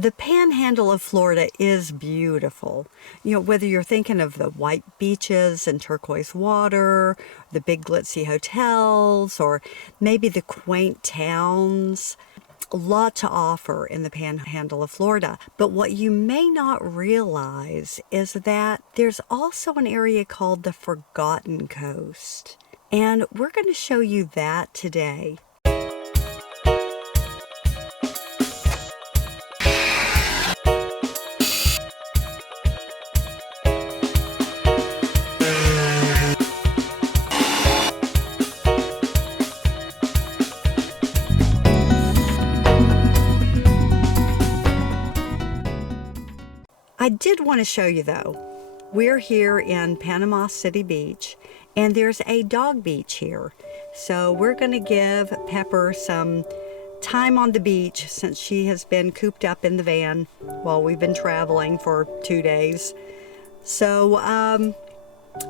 The panhandle of Florida is beautiful. You know, whether you're thinking of the white beaches and turquoise water, the big glitzy hotels, or maybe the quaint towns, a lot to offer in the panhandle of Florida. But what you may not realize is that there's also an area called the Forgotten Coast. And we're going to show you that today. I did want to show you though, we're here in Panama City Beach and there's a dog beach here. So we're going to give Pepper some time on the beach since she has been cooped up in the van while we've been traveling for 2 days. So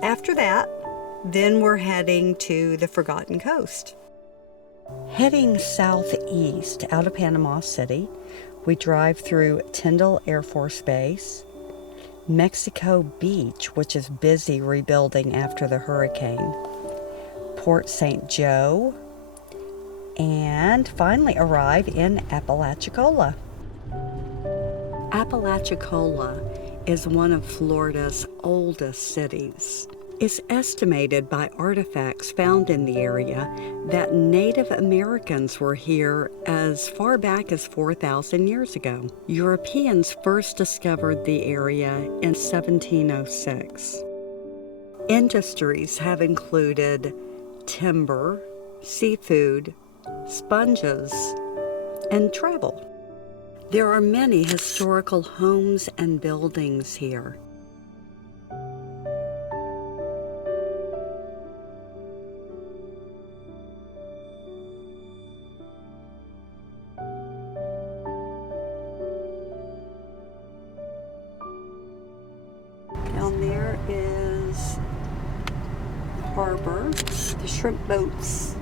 after that, then we're heading to the Forgotten Coast. Heading southeast out of Panama City, we drive through Tyndall Air Force Base, Mexico Beach, which is busy rebuilding after the hurricane, Port St. Joe, and finally arrive in Apalachicola. Apalachicola is one of Florida's oldest cities. It's estimated by artifacts found in the area that Native Americans were here as far back as 4,000 years ago. Europeans first discovered the area in 1706. Industries have included timber, seafood, sponges, and travel. There are many historical homes and buildings here. Down there is the harbor, the shrimp boats.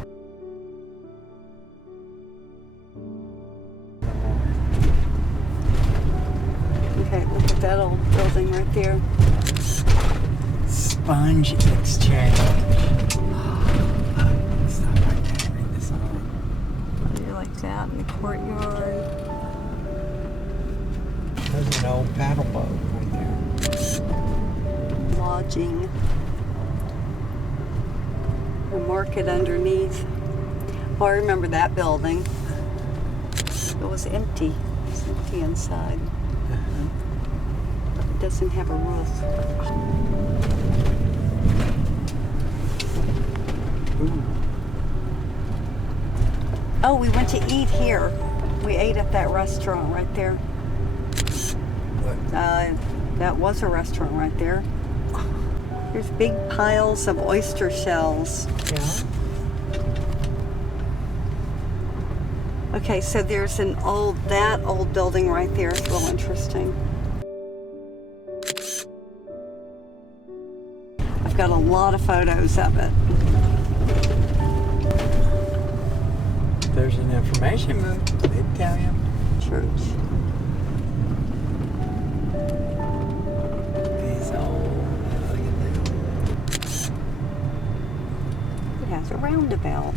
Okay, look at that old building right there. Sponge exchange. Stop right there, read this on. You like that in the courtyard. There's an old paddle boat right there. Lodging. The market underneath. Oh, I remember that building. It was empty. It was empty inside. It doesn't have a roof. Ooh. Oh, we went to eat here. We ate at that restaurant right there. What? That was a restaurant right there. There's big piles of oyster shells. Yeah. Okay, so there's that old building right there is real interesting. I've got a lot of photos of it. There's an information booth. They tell you. Church. These old. Look at that. It has a roundabout.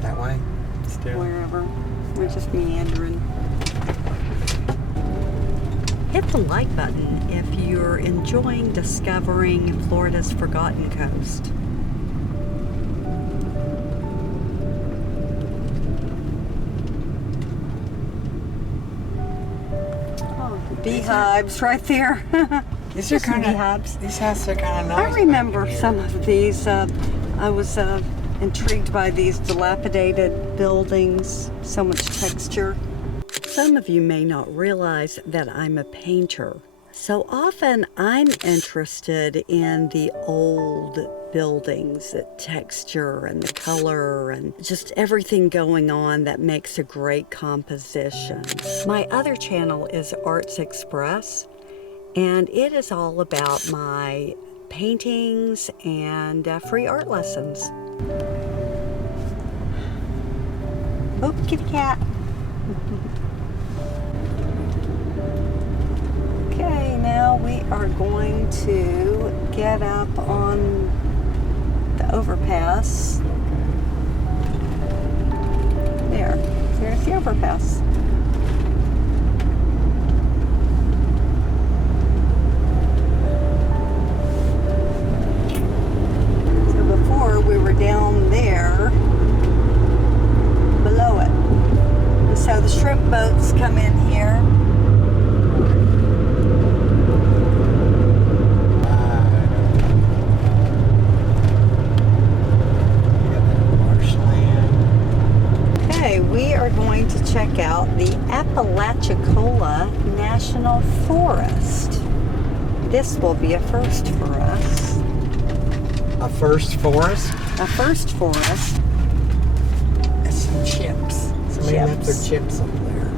That way. Still. Wherever. We're just meandering. Hit the like button if you're enjoying discovering Florida's Forgotten Coast. Oh, beehives right there. These are kind beehives. of. These houses are kind of nice. I remember back here. some of these. I was intrigued by these dilapidated buildings. So much texture. Some of you may not realize that I'm a painter. So often I'm interested in the old buildings, the texture and the color and just everything going on that makes a great composition. My other channel is Arts Express, and it is all about my paintings and free art lessons. Oh, kitty cat. Okay, now we are going to get up on the overpass. There's the overpass. So before we were down there below it. So the shrimp boats come in here. We are going to check out the Apalachicola National Forest. This will be a first for us. A first for us? A first for us. Some chips. Somebody left their chips up there.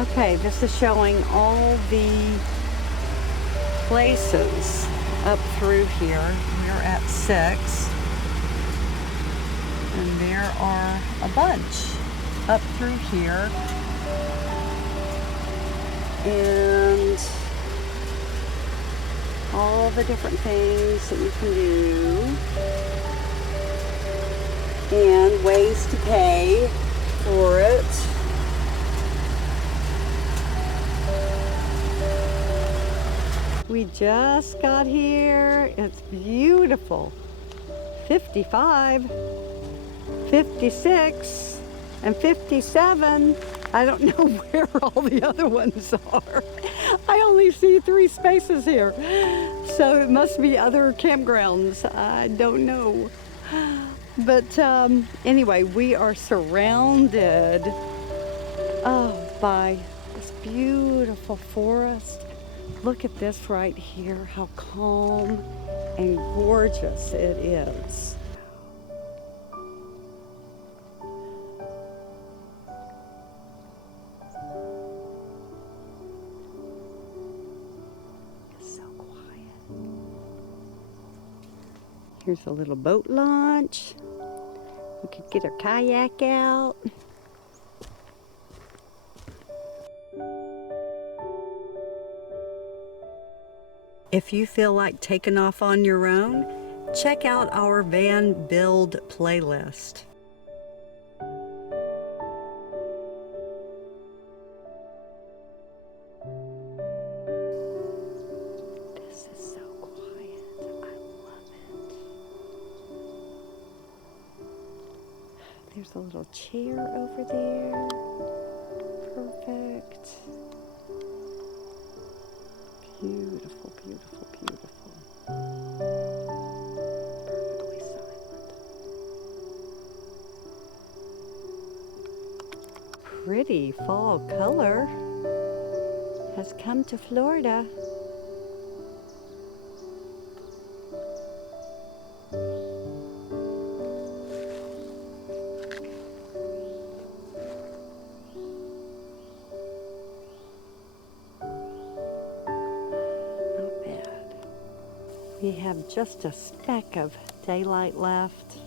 Okay, this is showing all the places up through here. We're at 6. And there are a bunch up through here. And all the different things that you can do. And ways to pay for it. We just got here. It's beautiful. 55. 56 and 57. I don't know where all the other ones are. I only see 3 spaces here. So it must be other campgrounds. I don't know. But anyway, we are surrounded by this beautiful forest. Look at this right here, how calm and gorgeous it is. Here's a little boat launch. We could get our kayak out. If you feel like taking off on your own, check out our van build playlist. There's a little chair over there. Perfect. Beautiful, beautiful, beautiful. Perfectly silent. Pretty fall color has come to Florida. We have just a speck of daylight left.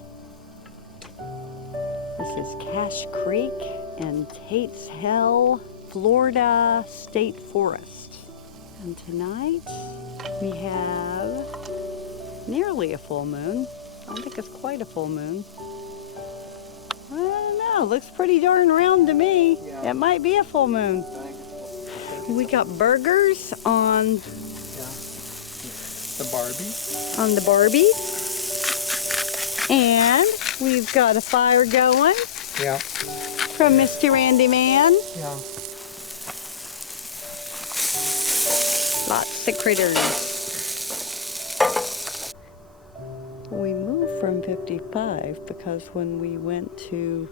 This is Cache Creek in Tate's Hill, Florida State Forest. And tonight we have nearly a full moon. I don't think it's quite a full moon. I don't know, looks pretty darn round to me. Yeah. It might be a full moon. We got burgers on the Barbie. On the Barbie. And we've got a fire going. Yeah. From Mr. Randy Man. Yeah. Lots of critters. We moved from 55 because when we went to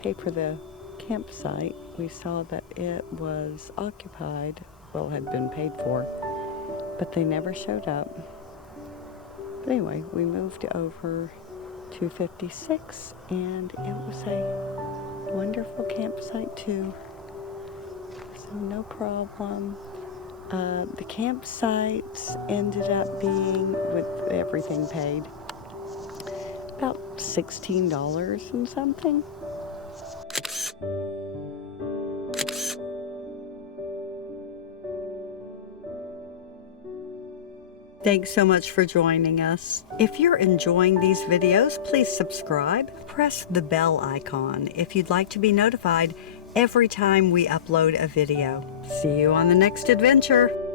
pay for the campsite, we saw that it was occupied. Well, had been paid for. But they never showed up. But anyway, we moved over to 56, and it was a wonderful campsite too. So no problem. The campsites ended up being with everything paid. about $16 and something. Thanks so much for joining us. If you're enjoying these videos, please subscribe. Press the bell icon if you'd like to be notified every time we upload a video. See you on the next adventure.